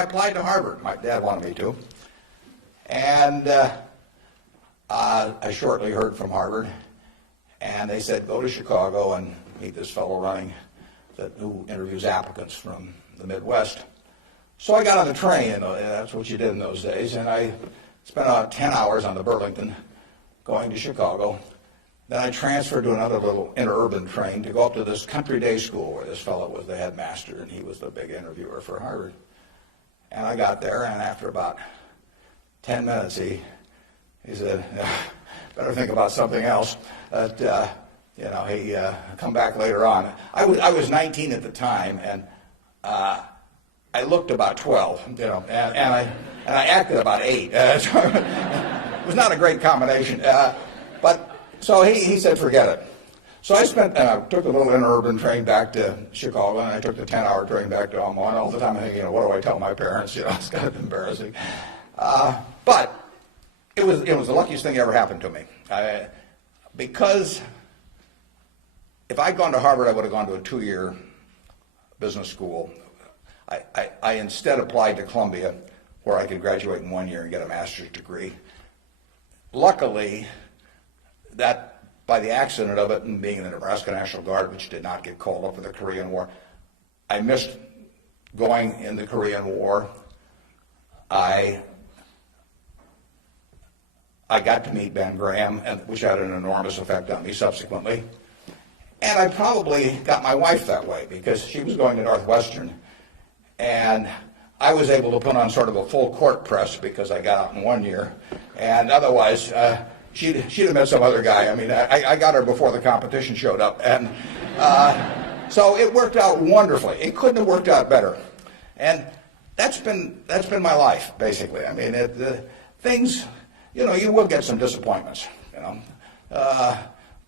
I applied to Harvard. My dad wanted me to. And I shortly heard from Harvard, and they said, go to Chicago and meet this fellow running who interviews applicants from the Midwest. So I got on the train, and that's what you did in those days, and I spent about 10 hours on the Burlington going to Chicago. Then I transferred to another little interurban train to go up to this country day school where this fellow was the headmaster, and he was the big interviewer for Harvard. And I got there, and after about 10 minutes, he said, better think about something else. He come back later on. I was 19 at the time, and I looked about 12, and I acted about 8. It was not a great combination. So he said, forget it. So I took the little interurban train back to Chicago, and I took the 10-hour train back to Omaha, and all the time I'm thinking, what do I tell my parents? It's kind of embarrassing. But it was the luckiest thing that ever happened to me. Because if I'd gone to Harvard, I would have gone to a 2-year business school. I instead applied to Columbia, where I could graduate in 1 year and get a master's degree. Luckily, that by the accident of it and being in the Nebraska National Guard, which did not get called up for the Korean War, I missed going in the Korean War. I got to meet Ben Graham, which had an enormous effect on me subsequently. And I probably got my wife that way because she was going to Northwestern. And I was able to put on sort of a full court press because I got out in 1 year. And otherwise, she'd have met some other guy. I mean, I got her before the competition showed up. And so it worked out wonderfully. It couldn't have worked out better. And that's been my life, basically. I mean, things, you will get some disappointments,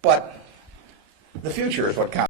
but the future is what counts.